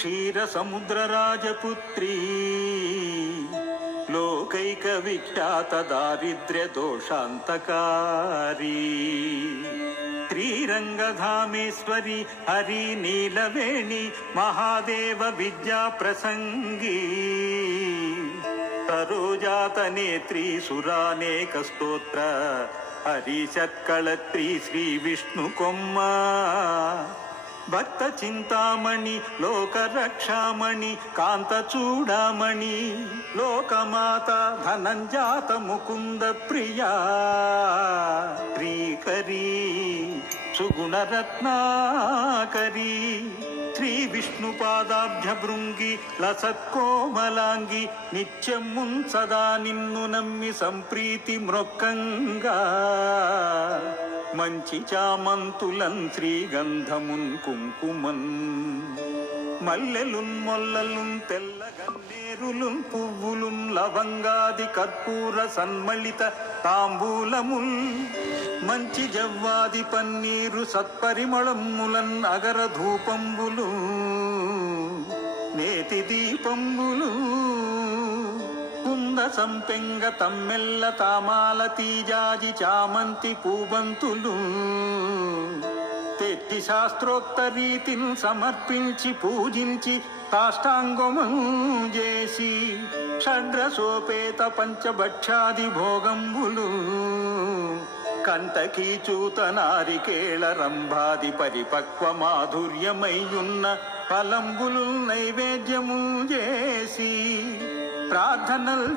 క్షీర సముద్ర రాజపుత్రీ లోకైక విఖ్యాత దారిద్ర్య దోషాంతకారీ శ్రీరంగధామేశ్వరి హరి నీలవేణి మహాదేవ విద్యా ప్రసంగీ సరోజాత నేత్రీ సురానేక స్తోత్ర హరిషత్కళత్రీ శ్రీ విష్ణు కొమ్మ భక్త చింతామణి లోక రక్షామణి కాంత చూడామణి లోకమాత ధనంజాత ముకుంద ప్రియా శ్రీకరీ సుగుణరత్నాకరీ శ్రీ విష్ణుపాదాభ్య భృంగి లసత్కోమలాంగి నిత్యమున్ సదా నిన్ను నమ్మి సంప్రీతి మ్రొక్కంగా మంచి చామంతులన్ శ్రీగంధమున్ కుంకుమన్ మల్లెలున్ మొల్లలున్ తెల్ల గన్నేరులున్ పువ్వులున్ లవంగాది కర్పూర సన్మళిత తాంబూలముల్ మంచి జవ్వాది పన్నీరు సత్పరిమళములన్ అగర ధూపంబులు నేతి దీపంబులు కుంద సంపెంగ తమ్మెల్ల తామాల తీజాజి చామంతి పూబంతులు తెట్టి శాస్త్రోక్త రీతిని సమర్పించి పూజించి తాష్టాంగము చేసి షడ్రసోపేత పంచభక్షాది భోగంబులు కంటకీచూత నారికేళ రంభాది పరిపక్వ మాధుర్యమయ్యున్న ఫలంబులు నైవేద్యము చేసి ప్రార్థనల్